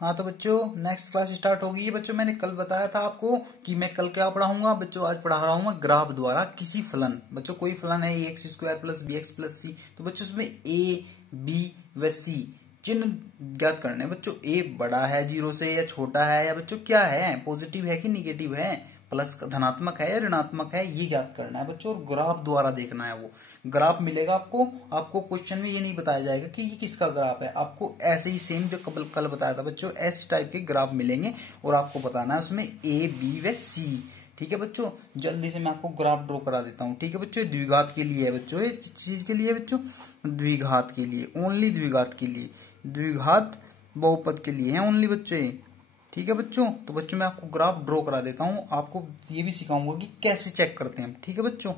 हाँ तो बच्चों नेक्स्ट क्लास स्टार्ट होगी। ये बच्चों मैंने कल बताया था आपको कि मैं कल क्या पढ़ाऊंगा बच्चों। आज पढ़ा रहा हूँ मैं ग्राफ द्वारा किसी फलन। बच्चों कोई फलन है x square plus b x plus c, तो बच्चों उसमें ए बी व सी चिन्ह ज्ञात करने हैं। बच्चों ए बड़ा है जीरो से या छोटा है, या बच्चों क्या है, पॉजिटिव है कि निगेटिव है, प्लस धनात्मक है या ऋणात्मक है, ये ज्ञात करना है बच्चों। और ग्राफ द्वारा देखना है। वो ग्राफ मिलेगा आपको क्वेश्चन में ये नहीं बताया जाएगा कि ये किसका ग्राफ है। आपको ऐसे ही सेम जो कल बताया था बच्चों, ऐसे टाइप के ग्राफ मिलेंगे और आपको बताना है उसमें ए बी व सी। ठीक है बच्चों, जल्दी से मैं आपको ग्राफ ड्रॉ करा देता हूँ। ठीक है बच्चों, ये द्विघात के लिए है बच्चों। ये चीज के लिए है बच्चों, द्विघात के लिए, ओनली द्विघात के लिए, द्विघात बहुपद के लिए है ओनली बच्चों ये। ठीक है बच्चों, तो बच्चों मैं आपको ग्राफ ड्रॉ करा देता हूँ। आपको ये भी सिखाऊंगा कि कैसे चेक करते हैं। ठीक है बच्चों,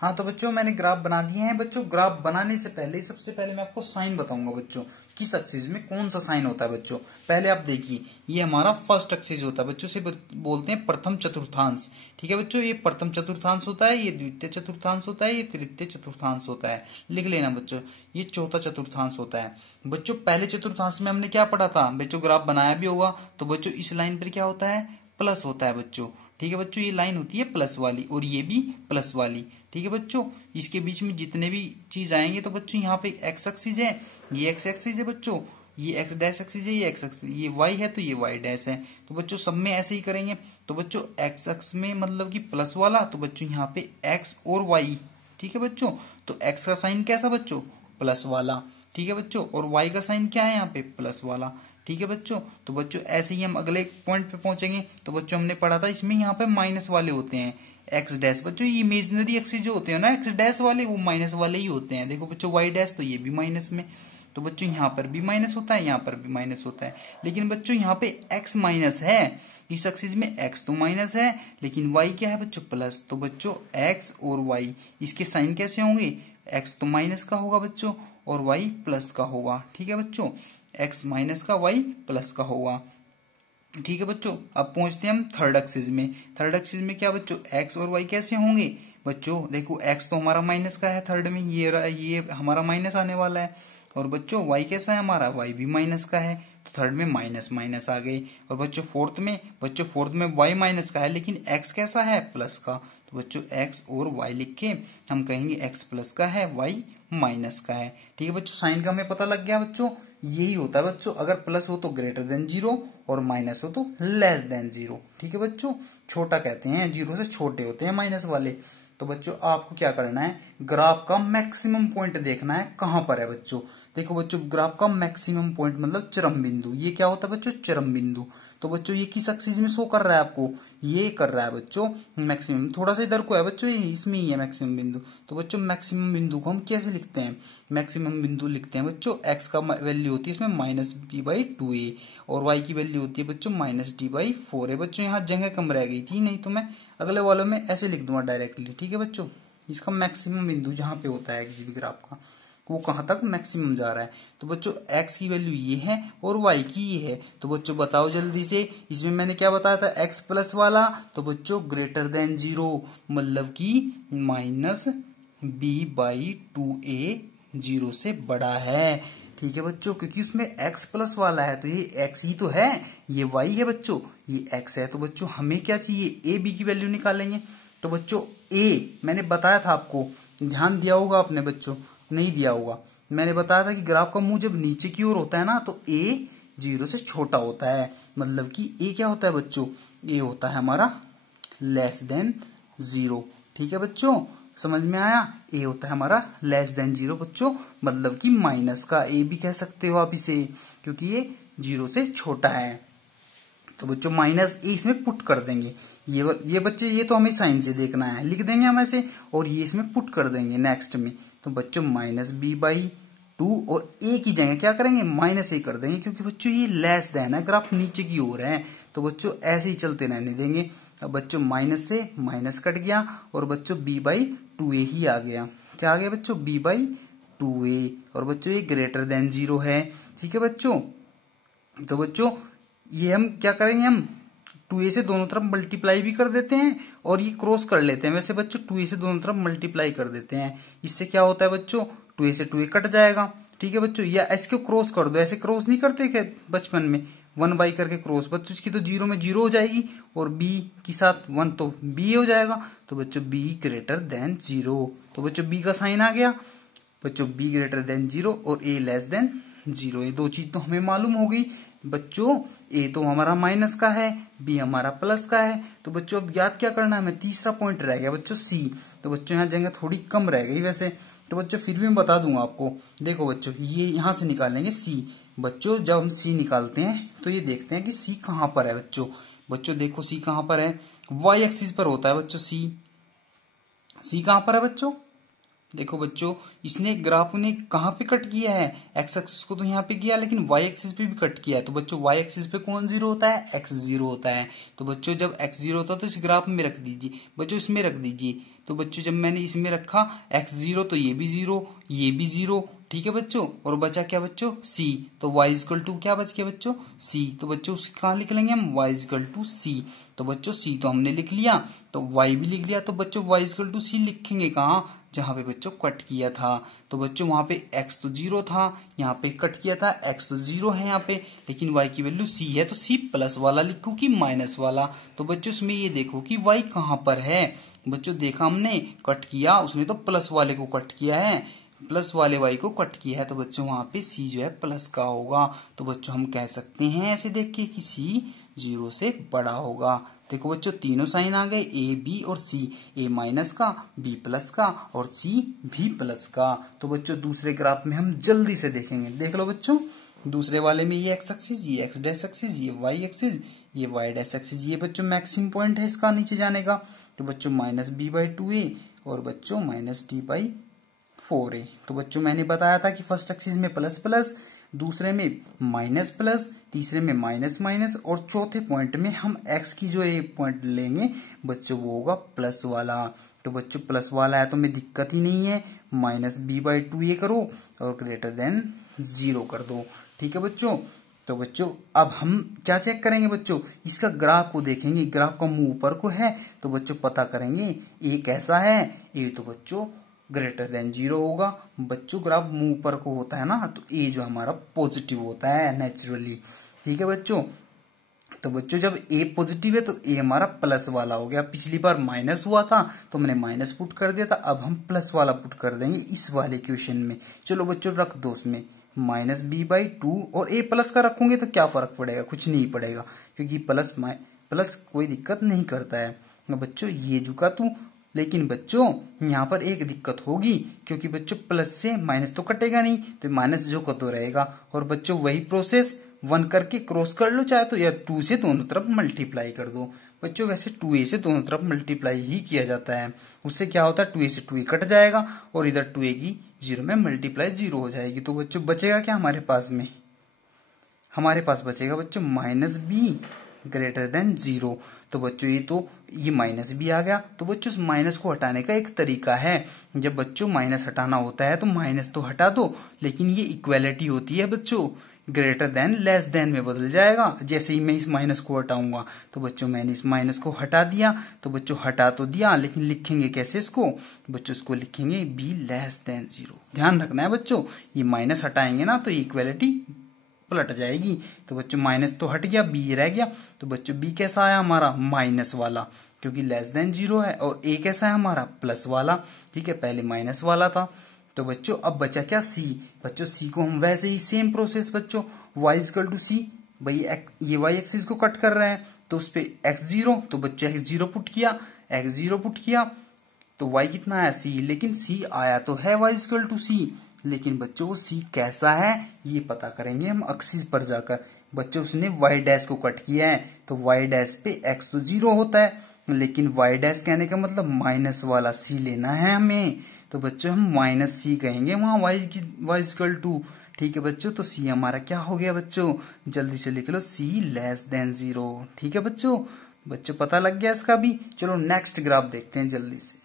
हाँ तो बच्चों मैंने ग्राफ बना दिए हैं। बच्चों ग्राफ बनाने से पहले सबसे पहले मैं आपको साइन बताऊंगा बच्चों, किस एक्सिस में कौन सा साइन होता है बच्चों। पहले आप देखिए, ये हमारा फर्स्ट एक्सिस होता है बच्चों, से बोलते हैं प्रथम चतुर्थांश। ठीक है बच्चों, ये प्रथम चतुर्थांश होता है, ये द्वितीय चतुर्थांश होता है, ये तृतीय चतुर्थांश होता है। लिख लेना बच्चों, ये चौथा चतुर्थांश होता है। बच्चों पहले चतुर्थांश में हमने क्या पढ़ा था बच्चों, ग्राफ बनाया भी होगा। तो बच्चों इस लाइन पर क्या होता है, प्लस होता है बच्चों। ठीक है बच्चों, ये लाइन होती है प्लस वाली और ये भी प्लस वाली। ठीक है बच्चों, इसके बीच में जितने भी चीज आएंगे तो बच्चों यहाँ पे एक्स एक्सिस है, ये एक्स एक्सिस है बच्चों, ये एक्स डैश एक्सिस है, ये एक्स एक्सिस, ये वाई है तो ये वाई डैश है। तो बच्चों सब में ऐसे ही करेंगे। तो बच्चों एक्स एक्स में मतलब कि प्लस वाला, तो बच्चों यहाँ पे एक्स और वाई। ठीक है बच्चों, तो एक्स का साइन कैसा बच्चों, प्लस वाला। ठीक है बच्चों, और वाई का साइन क्या है यहाँ पे, प्लस वाला। ठीक है बच्चों, तो बच्चों ऐसे ही हम अगले पॉइंट पे पहुंचेंगे। तो बच्चों हमने पढ़ा था इसमें यहाँ पे माइनस वाले होते हैं, एक्स डैश। बच्चों ये इमेजिनरी एक्सिस जो होते हैं ना एक्स डैश वाले, वो माइनस वाले ही होते हैं। देखो बच्चों वाई डैश, तो ये भी माइनस में। तो बच्चों यहाँ पर भी माइनस होता है, यहाँ पर भी माइनस होता है। लेकिन बच्चों यहाँ पे एक्स माइनस है, इस एक्सिस में एक्स तो माइनस है, लेकिन वाई क्या है बच्चों, प्लस। तो बच्चों एक्स और वाई इसके साइन कैसे होंगे, एक्स तो माइनस का होगा बच्चों और वाई प्लस का होगा। ठीक है बच्चों, एक्स माइनस का वाई प्लस का होगा। ठीक है बच्चों, अब पहुंचते हैं हम थर्ड एक्सिस में। थर्ड एक्सिस में क्या बच्चों, एक्स और वाई कैसे होंगे बच्चों, देखो एक्स तो हमारा माइनस का है थर्ड में, ये हमारा माइनस आने वाला है। और बच्चों वाई कैसा है हमारा, वाई भी माइनस का है, तो थर्ड में माइनस माइनस आ गई। और बच्चों फोर्थ में वाई माइनस का है, लेकिन एक्स कैसा है, प्लस का। तो बच्चों एक्स और वाई लिख के हम कहेंगे एक्स प्लस का है, वाई माइनस का है। ठीक है बच्चों, साइन का हमें पता लग गया बच्चों। यही होता है बच्चों, अगर प्लस हो तो ग्रेटर देन जीरो और माइनस हो तो लेस देन जीरो। ठीक है बच्चों, छोटा कहते हैं, जीरो से छोटे होते हैं माइनस वाले। तो बच्चों आपको क्या करना है, ग्राफ का मैक्सिमम पॉइंट देखना है कहां पर है बच्चों। देखो बच्चों ग्राफ का मैक्सिमम पॉइंट मतलब चरम बिंदु, ये क्या होता है बच्चों, चरम बिंदु। तो बच्चों ये किस एक्सिस में शो कर रहा है आपको, ये कर रहा है बच्चों मैक्सिमम। थोड़ा सा इधर को है बच्चों, ये इसमें ही है मैक्सिमम बिंदु। तो बच्चों मैक्सिमम बिंदु को हम कैसे लिखते हैं, मैक्सिमम बिंदु लिखते हैं बच्चों, एक्स का वैल्यू होती है इसमें माइनस बी बाई टू ए, और वाई की वैल्यू होती है बच्चों माइनस डी बाई फोर है। बच्चों यहाँ जगह कम रह गई थी, नहीं तो मैं अगले वालों में ऐसे लिख दूंगा डायरेक्टली। ठीक है बच्चों, इसका मैक्सिमम बिंदु जहां पे होता है किसी भी ग्राफ का, वो कहां तक मैक्सिमम जा रहा है। तो बच्चों एक्स की वैल्यू ये है और वाई की ये है। तो बच्चों बताओ जल्दी से, इसमें मैंने क्या बताया था, एक्स प्लस वाला। तो बच्चों ग्रेटर देन जीरो मतलब कि minus B by two A zero से बड़ा है। ठीक है बच्चों, क्योंकि उसमें x प्लस वाला है, तो ये x ही तो है, ये y है बच्चों, ये x है। तो बच्चों हमें क्या चाहिए, a b की वैल्यू निकालेंगे। तो बच्चों a मैंने बताया था आपको, ध्यान दिया होगा आपने बच्चों, नहीं दिया होगा। मैंने बताया था कि ग्राफ का मुंह जब नीचे की ओर होता है ना, तो a जीरो से छोटा होता है, मतलब कि a क्या होता है बच्चों, a होता है हमारा लेस देन जीरो। ठीक है बच्चों, समझ में आया, ए होता है हमारा लेस देन जीरो बच्चों, मतलब कि माइनस का ए भी कह सकते हो आप इसे, क्योंकि ये जीरो से छोटा है। तो बच्चों माइनस ए इसमें पुट कर देंगे। ये बच्चे ये तो हमें साइन से देखना है, लिख देंगे हम ऐसे, और ये इसमें पुट कर देंगे नेक्स्ट में। तो बच्चों माइनस बी बाई टू, और ए की जगह क्या करेंगे, माइनस ए कर देंगे, क्योंकि बच्चों ये लेस देन है, ग्राफ नीचे की ओर है। तो बच्चों ऐसे ही चलते रहने देंगे। अब बच्चों माइनस से माइनस कट गया, और बच्चों b बाई टू ए ही आ गया। क्या आ गया बच्चों, b बाई टू ए, और बच्चों ये ग्रेटर देन जीरो है। ठीक है बच्चों, तो बच्चों ये हम क्या करेंगे, हम टू ए से दोनों तरफ मल्टीप्लाई भी कर देते हैं और ये क्रॉस कर लेते हैं। वैसे बच्चों टू ए से दोनों तरफ मल्टीप्लाई कर देते हैं, इससे क्या होता है बच्चों, टू ए से टू ए कट जाएगा, ठीक है बच्चों, या इसको क्रॉस कर दो, ऐसे क्रॉस नहीं करते क्या बचपन में, 1 करके क्रॉस, बच्चों इसकी तो 0 में 0 हो जाएगी और b के साथ 1 तो b हो जाएगा, तो बच्चों b ग्रेटर देन 0, तो बच्चों b का साइन आ गया बच्चों, b ग्रेटर देन 0 और a लेस देन 0, ये दो चीज तो हमें मालूम हो गई बच्चों। a तो हमारा माइनस का है, b हमारा प्लस का है, तो बच्चों अब याद क्या करना है हमें, तीसरा पॉइंट रह गया बच्चों c, तो बच्चों यहाँ जगह थोड़ी कम रह गई वैसे, तो बच्चों फिर भी मैं बता दूंगा आपको। देखो बच्चों ये यहाँ से निकालेंगे c, बच्चों जब हम c निकालते हैं तो ये देखते हैं कि c कहाँ पर है बच्चों। बच्चों देखो c कहाँ पर है, y एक्सिस पर होता है बच्चों c कहाँ पर है बच्चों। देखो बच्चों इसने ग्राफ ने कहाँ पे कट किया है, एक्स एक्सिस को तो यहाँ पे किया, लेकिन वाई एक्सिस पे भी कट किया है, तो बच्चों वाई एक्सिस पे कौन 0 होता है, एक्स 0 होता है, तो बच्चों जब एक्स 0 होता है तो इस ग्राफ में रख दीजिए बच्चों, इसमें रख दीजिए, तो बच्चों जब मैंने इसमें रखा एक्स 0 तो ये भी 0, ये भी 0, ठीक है बच्चों, और बचा क्या बच्चों c, तो y इक्वल टू क्या बच गया बच्चों c, तो बच्चों कहाँ लिख लेंगे हम y इक्वल टू c, तो बच्चों c तो हमने लिख लिया, तो y भी लिख लिया, तो बच्चों y इक्वल टू c लिखेंगे कहाँ, जहां पे बच्चों कट किया था, तो बच्चों वहां पे x तो 0 था, यहाँ पे कट किया था x तो 0 है यहाँ पे, लेकिन y की वैल्यू c है, तो c प्लस वाला लिखूं कि माइनस वाला, तो बच्चों इसमें ये देखो कि y कहाँ पर है बच्चों, देखा हमने कट किया, उसने तो प्लस वाले को कट किया है, प्लस वाले y को कट किया है, तो बच्चों वहां पे c जो है प्लस का होगा, तो बच्चों हम कह सकते हैं ऐसे देख के कि c 0 से बड़ा होगा। देखो बच्चों तीनों साइन आ गए, a b और c, a माइनस का, b प्लस का और c भी प्लस का। तो बच्चों दूसरे ग्राफ में हम जल्दी से देखेंगे, देख लो बच्चों, दूसरे वाले में ये एक्स एक्सिस, ये एक्स डैश एक्सिस, ये वाई एक्सिस, ये वाई डैश एक्सिस, ये बच्चों मैक्सिमम पॉइंट है इसका नीचे जाने का, तो बच्चों माइनस b/2a और बच्चों माइनस d/4a। तो बच्चों मैंने बताया था कि फर्स्ट एक्सिस में प्लस प्लस, दूसरे में माइनस प्लस, तीसरे में माइनस माइनस और चौथे पॉइंट में हम x की जो ये पॉइंट लेंगे बच्चों वो होगा प्लस वाला, तो बच्चों प्लस वाला है तो हमें दिक्कत ही नहीं है, माइनस b/2a करो और ग्रेटर देन 0 कर दो, ठीक है बच्चों। तो बच्चों अब हम क्या चेक करेंगे बच्चों, इसका ग्राफ को देखेंगे, ग्राफ का मुंह ऊपर को है तो बच्चों पता करेंगे ए कैसा है, ए तो बच्चों ग्रेटर देन 0 होगा बच्चों, ग्राफ मुंह ऊपर को होता है ना, तो ए जो हमारा पॉजिटिव होता है नेचुरली, ठीक है बच्चों। तो बच्चों जब ए पॉजिटिव है तो ए हमारा प्लस वाला हो गया, पिछली बार माइनस हुआ था तो हमने माइनस पुट कर दिया था, अब हम प्लस वाला पुट कर देंगे इस वाले क्वेश्चन में। चलो बच्चों रख दो उसमें माइनस b/2 और a प्लस का रखोगे तो क्या फर्क पड़ेगा, कुछ नहीं पड़ेगा, क्योंकि प्लस प्लस कोई दिक्कत नहीं करता है बच्चों, ये झुका तू, लेकिन बच्चों यहाँ पर एक दिक्कत होगी, क्योंकि बच्चों प्लस से माइनस तो कटेगा नहीं, तो माइनस जो को तो रहेगा, और बच्चों वही प्रोसेस 1 करके क्रॉस कर लो चाहे तो, या 2 से दोनों तरफ मल्टीप्लाई कर दो बच्चों, वैसे 2a से दोनों तरफ मल्टीप्लाई ही किया जाता है, उससे क्या होता है 2a से 2a कट जाएगा और इधर 2a की 0 में मल्टीप्लाई 0 हो जाएगी, तो बच्चों बचेगा क्या हमारे पास में, हमारे पास बचेगा बच्चों माइनस b ग्रेटर देन 0। तो बच्चों ये माइनस भी आ गया, तो बच्चों उस माइनस को हटाने का एक तरीका है, जब बच्चों माइनस हटाना होता है तो माइनस तो हटा दो, लेकिन ये इक्वेलिटी होती है बच्चों, ग्रेटर देन लेस देन में बदल जाएगा जैसे ही मैं इस माइनस को हटाऊंगा। तो बच्चों मैंने इस माइनस को हटा दिया, तो बच्चों हटा तो दिया, लेकिन लिखेंगे कैसे इसको बच्चों, इसको लिखेंगे b लेस देन 0। ध्यान रखना है बच्चों, ये माइनस हटाएंगे ना तो इक्वेलिटी पलट जाएगी, तो बच्चों माइनस तो हट गया, b रह गया, तो बच्चों b कैसा आया हमारा माइनस वाला, क्योंकि लेस देन 0 है, और a कैसा है हमारा प्लस वाला, ठीक है, पहले माइनस वाला था। तो बच्चों अब बचा क्या c, बच्चों c को हम वैसे ही सेम प्रोसेस बच्चों y इक्वल टू c, भाई ये y एक्सिस को कट कर रहे हैं तो उस पे x0, तो बच्चों x0 पुट किया, x0 पुट किया तो y कितना आया c, लेकिन c आया तो है y इक्वल टू c, लेकिन बच्चों वो c कैसा है ये पता करेंगे हम एक्सिस पर जाकर। बच्चों उसने y डैश को कट किया है तो y डैश पे x तो 0 होता है, लेकिन y डैश कहने का मतलब माइनस वाला c लेना है हमें, तो बच्चों हम माइनस c कहेंगे वहां y इक्वल टू, ठीक है बच्चों। तो c हमारा क्या हो गया बच्चों, जल्दी से लिख लो c लेस देन 0, ठीक है बच्चों पता लग गया इसका भी। चलो नेक्स्ट ग्राफ देखते हैं जल्दी से।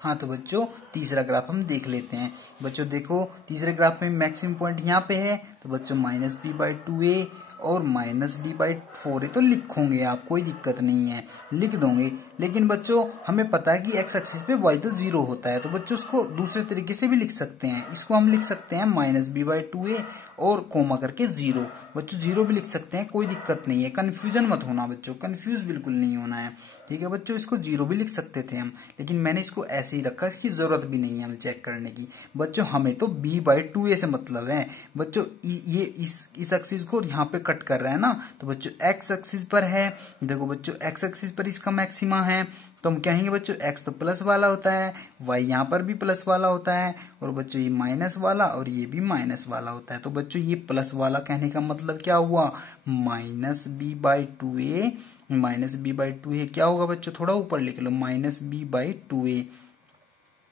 हाँ तो बच्चों तीसरा ग्राफ हम देख लेते हैं। बच्चों देखो तीसरे ग्राफ में मैक्सिमम पॉइंट यहाँ पे है, तो बच्चों माइनस b/2a और माइनस डी बाई 4 है तो लिखोगे आप, कोई दिक्कत नहीं है, लिख दोगे। लेकिन बच्चों हमें पता है कि एक्स एक्सिस पे वाई तो 0 होता है, तो बच्चों उसको दूसरे तरीके से भी लिख सकते हैं। इसको हम लिख सकते हैं माइनस बी बाई 2a और कोमा करके 0। बच्चों 0 भी लिख सकते हैं, कोई दिक्कत नहीं है, कंफ्यूजन मत होना बच्चों, कंफ्यूज बिल्कुल नहीं होना है, ठीक है बच्चों। इसको 0 भी लिख सकते थे हम, लेकिन मैंने इसको ऐसे ही रखा, इसकी जरूरत भी नहीं है हमें चेक करने की। बच्चों हमें तो b बाई 2a से मतलब है बच्चों। ये इस एक्सिस को यहाँ पे कट कर रहा है ना, तो बच्चों एक्स एक्सिस पर है, देखो बच्चों एक्स एक्सिस पर इसका मैक्सिमा है, तो हम कहेंगे बच्चों एक्स तो प्लस वाला होता है, वाई यहाँ पर भी प्लस वाला होता है, और बच्चों ये माइनस वाला और ये भी माइनस वाला होता है। तो बच्चों ये प्लस वाला कहने का मतलब क्या हुआ, minus B by 2a, minus B by 2a क्या होगा बच्चों, थोड़ा ऊपर लिख लो, minus B by 2a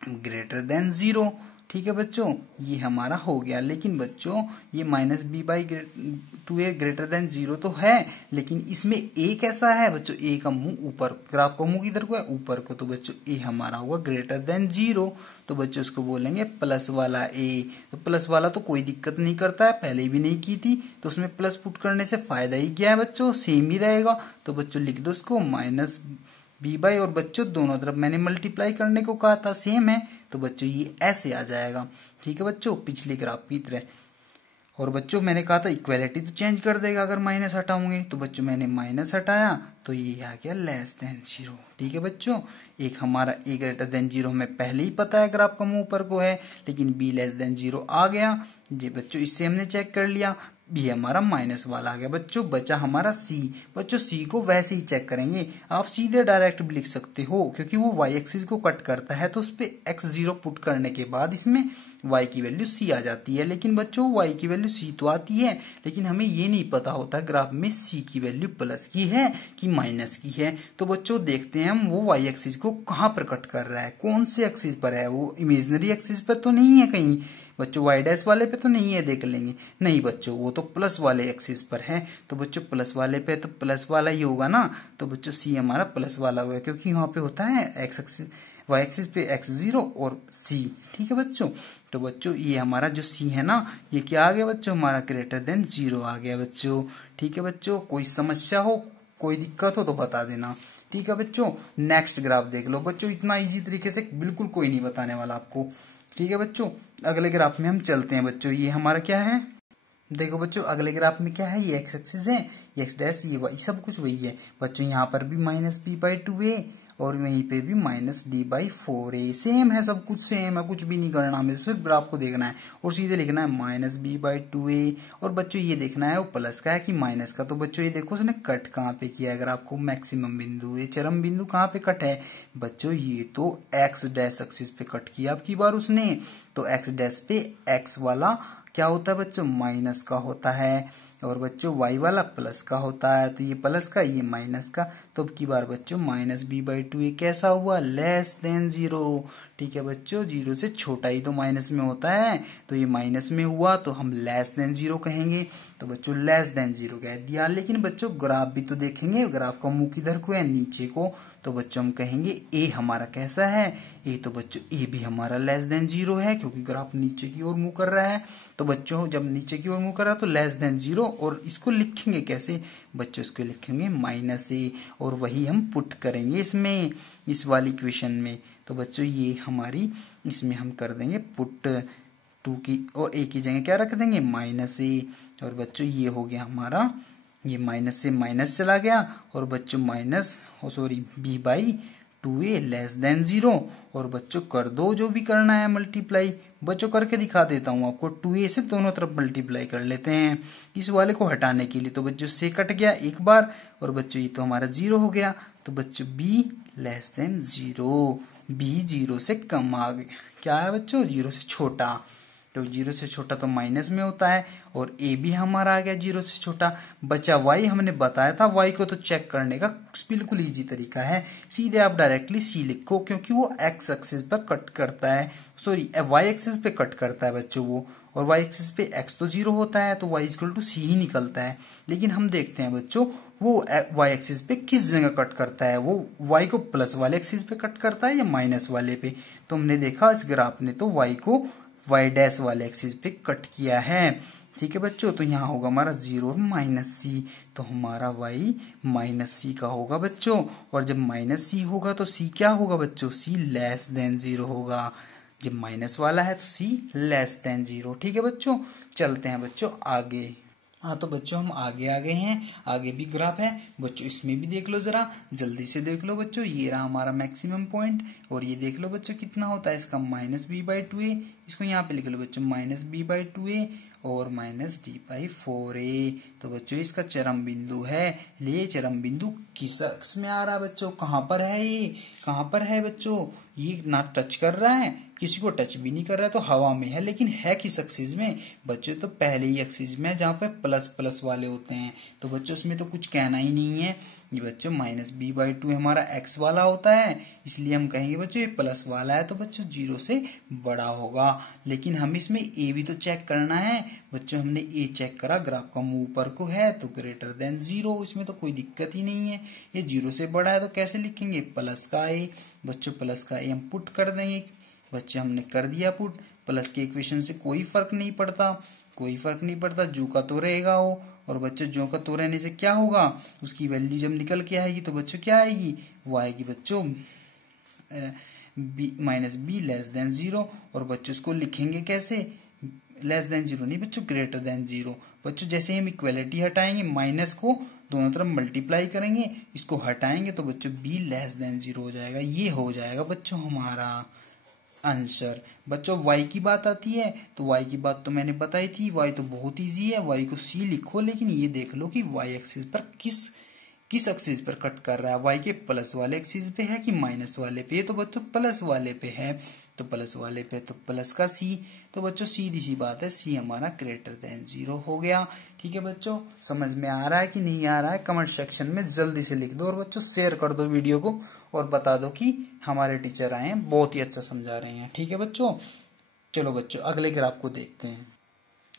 greater than 0, ठीक है बच्चों, ये हमारा हो गया। लेकिन बच्चों ये minus B by 2a greater than 0 तो है, लेकिन इसमें a कैसा है बच्चों, a का मुंह ऊपर, ग्राफ का मुंह किधर को है, ऊपर को, तो बच्चों a हमारा होगा ग्रेटर देन 0, तो बच्चों उसको बोलेंगे प्लस वाला a। तो प्लस वाला तो कोई दिक्कत नहीं करता है, पहले भी नहीं की थी, तो उसमें प्लस पुट करने से फायदा ही क्या है बच्चों, सेम ही रहेगा। तो बच्चों लिख दो उसको माइनस बी बाई, और बच्चों दोनों तरफ मैंने मल्टीप्लाई करने को कहा था, सेम है, तो बच्चों ये ऐसे आ जाएगा, ठीक है बच्चों, पिछले ग्राफ की तरह। और बच्चों मैंने कहा था इक्वेलिटी तो चेंज कर देगा अगर माइनस हटाऊंगे, तो बच्चों मैंने माइनस हटाया तो ये आ गया लेस देन 0, ठीक है बच्चों। एक हमारा a ग्रेटर देन 0 हमें पहले ही पता है, ग्राफ का मुंह ऊपर को है, लेकिन b लेस देन 0 आ गया, ये बच्चों इससे हमने चेक कर लिया। बी हमारा माइनस वाला आ गया बच्चों, बचा हमारा सी। बच्चों सी को वैसे ही चेक करेंगे, आप सीधे डायरेक्ट भी लिख सकते हो, क्योंकि वो वाई एक्सिस को कट करता है, तो उस पे x0 पुट करने के बाद इसमें y की वैल्यू c आ जाती है। लेकिन बच्चों y की वैल्यू c तो आती है, लेकिन हमें ये नहीं पता होता ग्राफ में c की वैल्यू प्लस की है कि माइनस की है। तो बच्चों देखते हैं हम वो y एक्सिस को कहाँ पर कट कर रहा है, कौन से एक्सिस पर है, वो इमेजिनरी एक्सिस पर तो नहीं है कहीं बच्चों, वाई डैश वाले पे तो नहीं है, देख लेंगे, नहीं बच्चों वो तो प्लस वाले एक्सिस पर है। तो बच्चों प्लस वाले पे तो प्लस वाला ही होगा ना, तो बच्चों सी हमारा प्लस वाला होगा, क्योंकि वहां पे होता है एक्स एक्सिस, वाई एक्सिस पे x0 और c, ठीक है बच्चों। तो बच्चों ये हमारा जो c है ना, ये क्या आ गया बच्चों, हमारा ग्रेटर देन 0 आ गया बच्चों, ठीक है बच्चों। कोई समस्या हो, कोई दिक्कत हो तो बता देना, ठीक है बच्चों। नेक्स्ट ग्राफ देख लो बच्चों, इतना इजी तरीके से बिल्कुल कोई नहीं बताने वाला आपको, ठीक है बच्चों। अगले ग्राफ में हम चलते हैं बच्चों, ये हमारा क्या है, देखो बच्चों अगले ग्राफ में क्या है, ये एक्स एक्सिस है, ये एक्स डैश, ये वाई, सब कुछ वही है बच्चों। यहाँ पर भी माइनस बी बाई 2a और वहीं पे भी minus D by 4a, same है, सब कुछ सेम है, कुछ भी नहीं करना हमें, सिर्फ ग्राफ को देखना है और सीधे लिखना है माइनस बी बाई 2a। और बच्चों ये देखना है वो प्लस का है कि माइनस का। तो बच्चों ये देखो उसने कट कहाँ पे किया है ग्राफ को, मैक्सिमम बिंदु, ये चरम बिंदु कहाँ पे कट है बच्चों, ये तो एक्स डैश एक्सिस पे कट किया अब की बार उसने। तो एक्स डैश पे एक्स वाला क्या होता है बच्चों, माइनस का होता है, और बच्चों वाई वाला प्लस का होता है, तो ये प्लस का ये माइनस का। तो अब की बार बच्चों माइनस बी बाई 2a कैसा हुआ, लेस देन 0, ठीक है बच्चों, 0 से छोटा ही तो माइनस में होता है, तो ये माइनस में हुआ तो हम लेस देन 0 कहेंगे। तो बच्चों लेस देन 0 कह दिया। लेकिन बच्चों ग्राफ भी तो देखेंगे, ग्राफ का मुंह किधर को है, नीचे को, तो बच्चों हम कहेंगे ए हमारा कैसा है, ए, तो बच्चों ए भी हमारा लेस देन 0 है, क्योंकि ग्राफ नीचे की ओर मुंह कर रहा है। तो बच्चों जब नीचे की ओर मुंह कर रहा है तो लेस देन 0, और इसको लिखेंगे कैसे बच्चों, इसको लिखेंगे माइनस ए, और वही हम पुट करेंगे इसमें, इस वाली इक्वेशन में। तो बच्चों ये हमारी, इसमें हम कर देंगे पुट 2 की और a की जगह क्या रख देंगे, माइनस ए। और बच्चों ये हो गया हमारा, ये माइनस से माइनस चला गया, और बच्चों minus sorry B by 2a less than 0। और बच्चों कर दो जो भी करना है मल्टीप्लाई, बच्चों करके दिखा देता हूं आपको, 2a से दोनों तरफ मल्टीप्लाई कर लेते हैं इस वाले को हटाने के लिए। तो बच्चों से कट गया एक बार, और बच्चों ये तो हमारा 0 हो गया, तो बच्चों b लेस देन 0, b 0 से कम आ गया, क्या है बच्चों 0 से छोटा, तो 0 से छोटा तो माइनस में होता है, और a भी हमारा आ गया 0 से छोटा। बचा y, हमने बताया था y को तो चेक करने का बिल्कुल इजी तरीका है, सीधे आप डायरेक्टली c लिखो, क्योंकि वो x एक्सिस पर कट करता है, सॉरी y एक्सिस पे कट करता है बच्चों वो, और y एक्सिस पे x तो 0 होता है, तो y इक्वल टू c ही निकलता है। लेकिन हम देखते हैं बच्चों वो y एक्सिस पे किस जगह कट करता है, वो y को प्लस वाले एक्सिस पे कट करता है या माइनस वाले पे। तो हमने देखा इस ग्राफ ने तो y को y डैश वाले एक्सिस पे कट किया है, ठीक है बच्चों। तो यहाँ होगा हमारा 0 और माइनस सी, तो हमारा y माइनस सी का होगा बच्चों। और जब माइनस सी होगा तो c क्या होगा बच्चों, c लेस देन 0 होगा। जब माइनस वाला है तो c लेस देन 0। ठीक है बच्चों, चलते हैं बच्चों आगे। हाँ तो बच्चों हम आगे आ गए हैं, आगे भी ग्राफ है बच्चों, इसमें भी देख लो जरा, जल्दी से देख लो बच्चों। ये रहा हमारा मैक्सिमम पॉइंट, और ये देख लो बच्चों कितना होता है इसका, -b/2a। इसको यहाँ पे लिख लो बच्चों, -b/2a और -d/4a। तो बच्चों इसका चरम बिंदु है। ये चरम बिंदु किस अक्ष में आ रहा है बच्चों, कहाँ पर है ये, कहाँ पर है बच्चों, ये ना टच कर रहा है, किसी को टच भी नहीं कर रहा है, तो हवा में है, लेकिन है किस एक्सिस में बच्चों, तो पहले ही एक्सिस में जहाँ पे प्लस प्लस वाले होते हैं। तो बच्चों इसमें तो कुछ कहना ही नहीं है। ये बच्चों -b/2 हमारा x वाला होता है, इसलिए हम कहेंगे बच्चों ये प्लस वाला है, तो बच्चों 0 से बड़ा होगा। लेकिन हम इसमें a भी तो चेक करना है बच्चों, हमने a चेक करा, ग्राफ का मुंह ऊपर को है तो ग्रेटर देन 0, इसमें तो कोई दिक्कत ही नहीं है। ये 0 से बड़ा है तो कैसे लिखेंगे, प्लस का a। बच्चों प्लस का a हम पुट कर देंगे, बच्चे हमने कर दिया पुट। प्लस के इक्वेशन से कोई फर्क नहीं पड़ता, कोई फर्क नहीं पड़ता, जो का तो रहेगा वो। और बच्चों जो का तो रहने से क्या होगा, उसकी वैल्यू जब निकल के आएगी तो बच्चों क्या आएगी, वो आएगी बच्चों -b लेस देन 0। और बच्चों इसको लिखेंगे कैसे, लेस देन 0 नहीं बच्चों, ग्रेटर देन 0। बच्चों जैसे हम इक्वलिटी हटाएंगे, माइनस को दोनों तरफ मल्टीप्लाई करेंगे, इसको हटाएंगे तो बच्चों b लेस देन 0 हो जाएगा। ये हो जाएगा बच्चों हमारा आंसर। बच्चों y की बात आती है तो y की बात तो मैंने बताई थी, y तो बहुत इजी है, y को c लिखो। लेकिन ये देख लो कि y एक्सिस पर किस एक्सिस पर कट कर रहा है, y के प्लस वाले एक्सिस पे है कि माइनस वाले पे। तो बच्चों प्लस वाले पे है, तो प्लस वाले पे तो प्लस का c। तो बच्चों सीधी सी बात है, c हमारा ग्रेटर देन 0 हो गया। ठीक है बच्चों, समझ में आ रहा है कि नहीं आ रहा है, कमेंट सेक्शन में जल्दी से लिख दो। और बच्चों शेयर कर दो वीडियो को, और बता दो कि हमारे टीचर आए हैं, बहुत ही अच्छा समझा रहे हैं। ठीक है बच्चों, चलो बच्चों अगले ग्राफ को देखते हैं।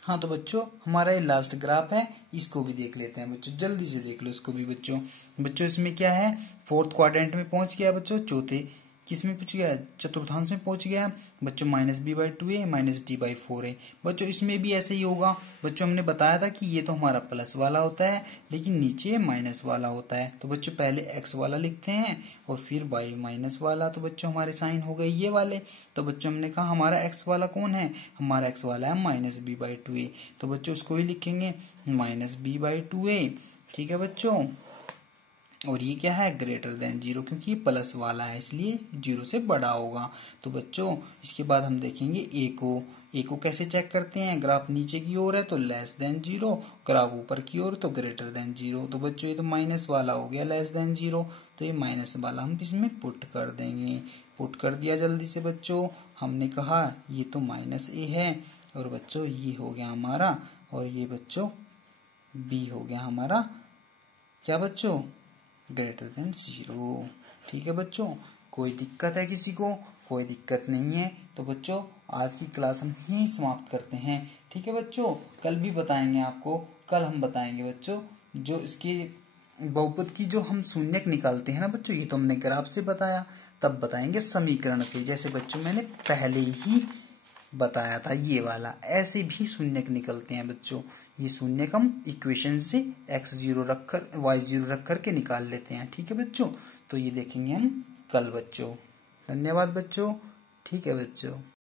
हाँ तो बच्चों हमारा ये लास्ट ग्राफ है, इसको भी देख लेते हैं बच्चों, जल्दी से देख लो इसको भी बच्चों। बच्चों इसमें क्या है, फोर्थ क्वाड्रेंट में पहुंच गया बच्चों, चौथे किस में पहुंच गया, चतुर्थांश में पहुंच गया बच्चों, -b/2a -d/4a। बच्चों इसमें भी ऐसे ही होगा बच्चों, हमने बताया था कि ये तो हमारा प्लस वाला होता है, लेकिन नीचे माइनस वाला होता है। तो बच्चों पहले x वाला लिखते हैं और फिर y माइनस वाला, तो बच्चों हमारे साइन हो गए ये वाले। तो बच्चों हमने कहा हमारा x वाला कौन है, हमारा x वाला है -b/2a। तो बच्चों उसको ही लिखेंगे -b/2a। ठीक है बच्चों, और ये क्या है, ग्रेटर देन 0, क्योंकि ये प्लस वाला है इसलिए 0 से बड़ा होगा। तो बच्चों इसके बाद हम देखेंगे ए को कैसे चेक करते हैं, ग्राफ नीचे की ओर है तो लेस देन 0, ग्राफ ऊपर की ओर तो ग्रेटर देन 0। तो बच्चों ये तो माइनस वाला हो गया लेस देन 0, तो ये माइनस वाला हम इसमें पुट कर देंगे। पुट कर दिया जल्दी से बच्चों, हमने कहा ये तो -a है, और बच्चों ये हो गया हमारा, और ये बच्चों b हो गया हमारा क्या बच्चों, ग्रेटर देन 0। ठीक है बच्चों, कोई दिक्कत है किसी को, कोई दिक्कत नहीं है। तो बच्चों आज की क्लास हम यहीं समाप्त करते हैं। ठीक है बच्चों, कल भी बताएंगे आपको, कल हम बताएंगे बच्चों जो इसके बहुपद की जो हम शून्यक निकालते हैं ना बच्चों, ये तो हमने ग्राफ से बताया, तब बताएंगे समीकरण से। जैसे बच्चों मैंने पहले ही बताया था ये वाला, ऐसे भी शून्यक निकलते हैं बच्चों। ये शून्यक हम इक्वेशन से x0 रखकर y0 रख करके निकाल लेते हैं। ठीक है बच्चों, तो ये देखेंगे हम कल बच्चों। धन्यवाद बच्चों। ठीक है बच्चों।